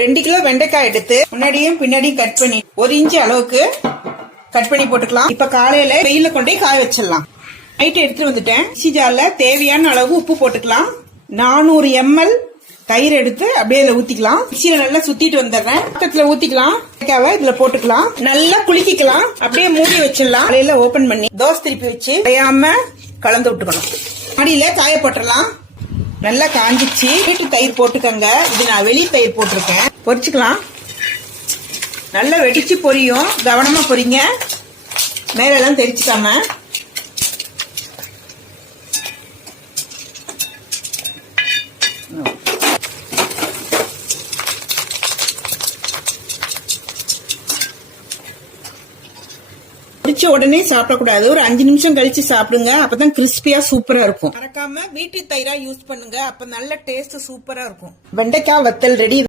2 kilo வெண்டைக்காய் எடுத்து முன்னாடியும் பின்னாடியும் கட் பண்ணி 1 இன்ச் அளவுக்கு கட் பண்ணி போட்டுக்கலாம். இப்ப காலையில வெயில கொண்டே காய வச்சிடலாம். நைட்டு எடுத்துட்டு வந்துட்டேன். மிக்ஸி ஜார்ல தேவையான அளவு உப்பு போட்டுக்கலாம். 400 ml தயிர் எடுத்து அப்படியே இதுல ஊத்திக்கலாம். மிக்ஸியில நல்லா சுத்திட்டு வந்துடுறேன். பக்கத்துல ஊத்திக்கலாம். வெண்டைக்காவை இதுல போட்டுக்கலாம். நல்லா குலுக்கிக்கலாம். அப்படியே மூடி வச்சிடலாம். காலையில ஓபன் பண்ணி தோசை திருப்பி வச்சு கையாம கலந்து விட்டுக்கணும். மாடியில காய போட்டுடலாம். நல்லா காஞ்சிச்சு. வீட்டு தயிர் போட்டுக்கங்க. இது நான் வெளி தயிர் போட்டிருக்கேன். பொரிச்சுக்கலாம். நல்லா வெடிச்சு பொரியும். கவனமா பொரிங்க, மேல எல்லாம் தெரிச்சுக்காம. பொரிச்ச உடனே சாப்பிடக்கூடாது. ஒரு 5 நிமிஷம் கழிச்சு சாப்பிடுங்க. அப்பதான் கிறிஸ்பியா சூப்பரா இருக்கும். மறக்காம வீட்டு தயிரா யூஸ் பண்ணுங்க. அப்ப நல்ல டேஸ்ட் சூப்பரா இருக்கும். வெண்டைக்காய் வத்தல் ரெடி.